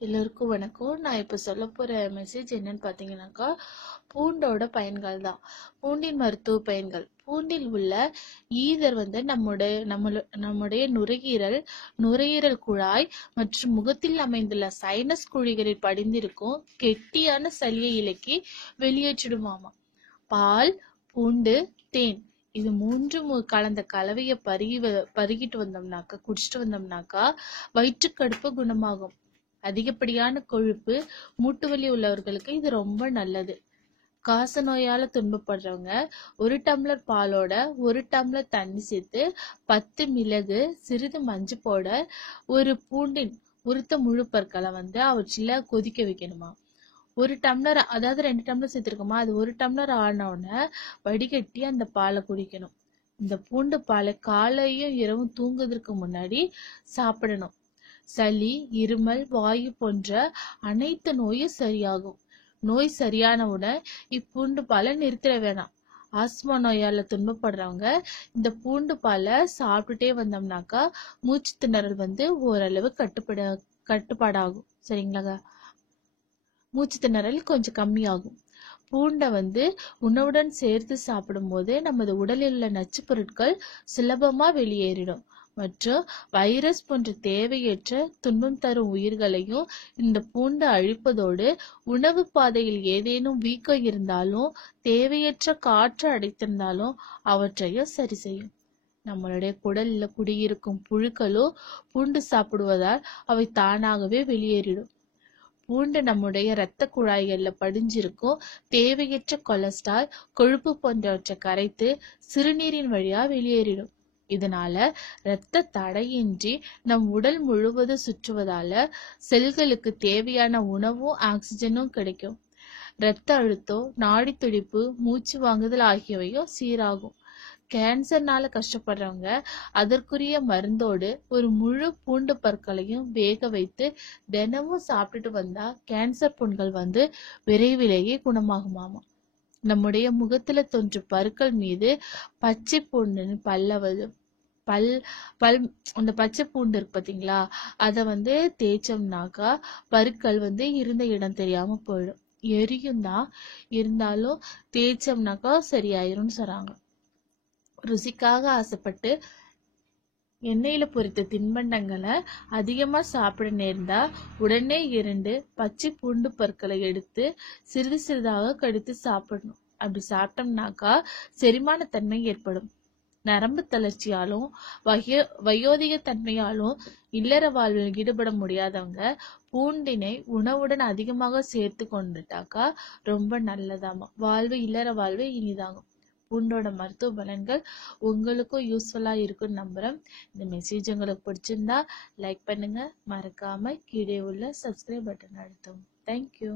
எல்லோருக்கும் வணக்கம். நான் இப்போ சொல்ல போற மெசேஜ் என்னன்னு பார்த்தீங்கன்னாக்கா, பூண்டோட பயன்கள் தான். பூண்டின் மருத்துவ பயன்கள். பூண்டில் உள்ள ஈதர் நம்முடைய நுரையீரல் குழாய் மற்றும் முகத்தில் அமைந்துள்ள சைனஸ் குழிகளில் படிந்திருக்கும் கெட்டியான சளியை இலக்கி வெளியேற்றிடுமாமா. பால், பூண்டு, தேன் இது மூன்றும் கலந்த கலவையை குடிச்சிட்டு வந்தோம்னாக்கா வயிற்றுக்கடுப்பு குணமாகும். அதிகப்படியான கொழுப்பு, மூட்டு வலி உள்ளவர்களுக்கு இது ரொம்ப நல்லது. காச நோயால துன்பப்படுறவங்க 1 டம்ளர் பாலோட 1 டம்ளர் தண்ணி சேர்த்து 10 மிளகு, சிறிது மஞ்சள் பவுடர், 1 பூண்டின் உறுத்த முழு பற்களை அவற்றில கொதிக்க வைக்கணுமா. 1 டம்ளர், அதாவது 2 டம்ளர் சேர்த்திருக்கோமா, அது 1 டம்ளர் ஆனவுடனே வடிகட்டி அந்த பாலை குடிக்கணும். இந்த பூண்டு பாலை காலையும் இரவும் தூங்குவதற்கு முன்னாடி சாப்பிடணும். சளி, இருமல், வாயு போன்ற அனைத்து நோயும் சரியாகும். நோய் சரியானவுடன் இப்பூண்டு பாலை நிறுத்திட வேணாம். ஆஸ்மா நோயால துன்பப்படுறவங்க இந்த பூண்டு பாலை சாப்பிட்டுட்டே வந்தோம்னாக்கா மூச்சு திணறல் ஓரளவு கட்டுப்பாடாகும். சரிங்களாங்க? மூச்சு திணறல் கொஞ்சம் கம்மியாகும். பூண்டை உணவுடன் சேர்த்து சாப்பிடும் போது நமது உடலில் உள்ள நச்சு பொருட்கள் சுலபமா வெளியேறிடும் மற்றும் வைரஸ் போன்ற தேவையற்ற துன்பம் தரும் உயிர்களையும் இந்த பூண்டு அழிப்பதோடு உணவு பாதையில் ஏதேனும் வீக்கம் இருந்தாலும் தேவையற்ற காற்று அடைத்திருந்தாலும் அவற்றையும் சரி செய்யும். நம்மளுடைய குடல்ல குடியிருக்கும் புழுக்களும் பூண்டு சாப்பிடுவதால் அவை தானாகவே வெளியேறிடும். பூண்டு நம்முடைய இரத்த குழாய்கள்ல படிஞ்சிருக்கும் தேவையற்ற கொலஸ்ட்ரால், கொழுப்பு போன்றவற்றை கரைத்து சிறுநீரின் வழியா வெளியேறிடும். இதனால இரத்த தடையின்றி நம் உடல் முழுவதும் சுற்றுவதால செல்களுக்கு தேவையான உணவும் ஆக்சிஜனும் கிடைக்கும். இரத்த அழுத்தம், நாடி துடிப்பு, மூச்சு வாங்குதல் ஆகியவையும் சீராகும். கேன்சர்னால கஷ்டப்படுறவங்க அதற்குரிய மருந்தோடு ஒரு முழு பூண்டு பற்களையும் வேக வைத்து தினமும் சாப்பிட்டுட்டு வந்தா கேன்சர் புண்கள் விரைவிலேயே குணமாகுமாமா. நம்முடைய முகத்துல தோன்றும் பருக்கள் மீது பச்சை பூண்டின் அந்த பச்சை பூண்டு இருக்கு பாத்தீங்களா, அத தேய்ச்சோம்னாக்கா பருக்கள் இருந்த இடம் தெரியாம போயிடும். எரியும் தான், இருந்தாலும் தேய்ச்சோம்னாக்கா சரியாயிரும்னு சொல்றாங்க. ருசிக்காக ஆசைப்பட்டு எண்ணெயில பொரித்த தின்பண்டங்களை அதிகமா சாப்பிட நேர்ந்தா உடனே 2 பச்சை பூண்டு பற்களை எடுத்து சிறிது சிறிதாக கடித்து சாப்பிடணும். அப்படி சாப்பிட்டோம்னாக்கா செரிமான தன்மை ஏற்படும். நரம்பு தளர்ச்சியாலும் வயோதிக தன்மையாலும் இல்லற வாழ்வில் ஈடுபட முடியாதவங்க பூண்டினை உணவுடன் அதிகமாக சேர்த்து கொண்டுட்டாக்கா ரொம்ப நல்லதாமா. இல்லற வாழ்வு இனிதாகும். பூண்டோட மருத்துவ பலன்கள் உங்களுக்கும் யூஸ்ஃபுல்லா இருக்குன்னு நம்புறேன். இந்த மெசேஜ் உங்களுக்கு பிடிச்சிருந்தா லைக் பண்ணுங்க. மறக்காம கீழே உள்ள சப்ஸ்கிரைப் பட்டன் அழுத்தவும். தேங்க்யூ.